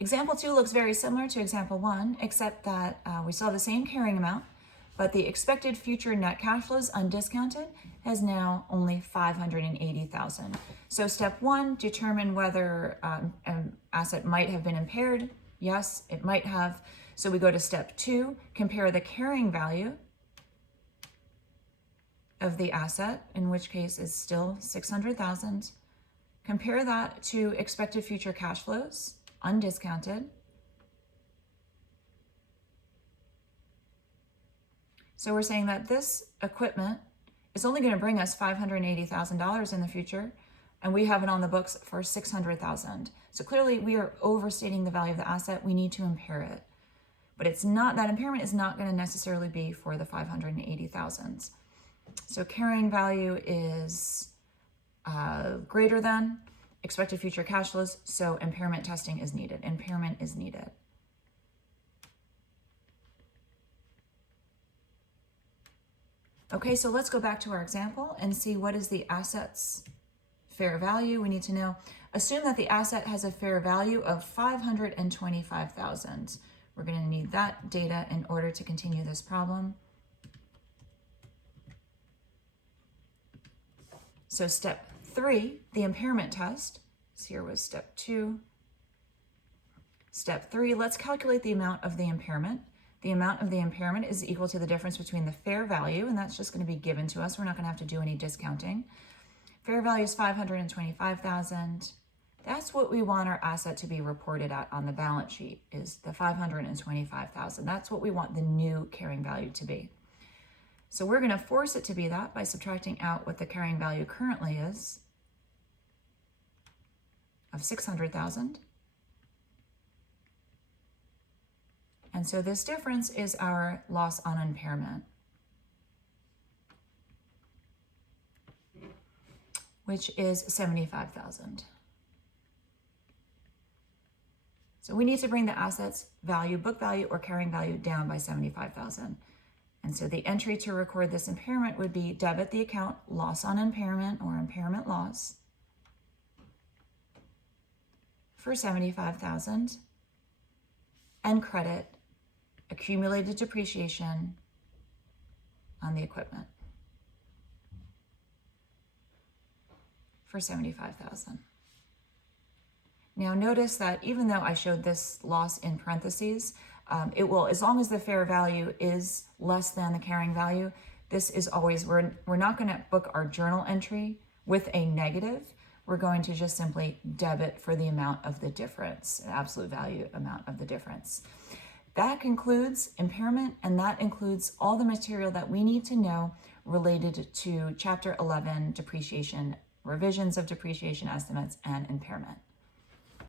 Example 2 looks very similar to example 1, except that we still have the same carrying amount, but the expected future net cash flows undiscounted has now only $580,000. So step 1, determine whether an asset might have been impaired. Yes, it might have. So we go to step 2, compare the carrying value of the asset, in which case is still $600,000. Compare that to expected future cash flows, undiscounted. So we're saying that this equipment is only going to bring us $580,000 in the future, and we have it on the books for $600,000. So clearly we are overstating the value of the asset. We need to impair it. But it's not, that impairment is not going to necessarily be for the $580,000. So carrying value is greater than expected future cash flows, so impairment testing is needed. Impairment is needed. Okay, so let's go back to our example and see what is the asset's fair value. We need to know, assume that the asset has a fair value of $525,000. We're going to need that data in order to continue this problem. So step 3, the impairment test. So here was step 2. Step 3, let's calculate the amount of the impairment. The amount of the impairment is equal to the difference between the fair value, and that's just going to be given to us. We're not going to have to do any discounting. Fair value is $525,000. That's what we want our asset to be reported at on the balance sheet, is the $525,000. That's what we want the new carrying value to be. So we're going to force it to be that by subtracting out what the carrying value currently is of $600,000. And so this difference is our loss on impairment, which is $75,000. So we need to bring the asset's value, book value or carrying value down by $75,000. And so the entry to record this impairment would be debit the account loss on impairment or impairment loss for $75,000 and credit accumulated depreciation on the equipment for $75,000. Now notice that even though I showed this loss in parentheses, it will, as long as the fair value is less than the carrying value, this is always, we're not going to book our journal entry with a negative. We're going to just simply debit for the amount of the difference, the absolute value amount of the difference. That concludes impairment, and that includes all the material that we need to know related to Chapter 11, depreciation, revisions of depreciation estimates, and impairment.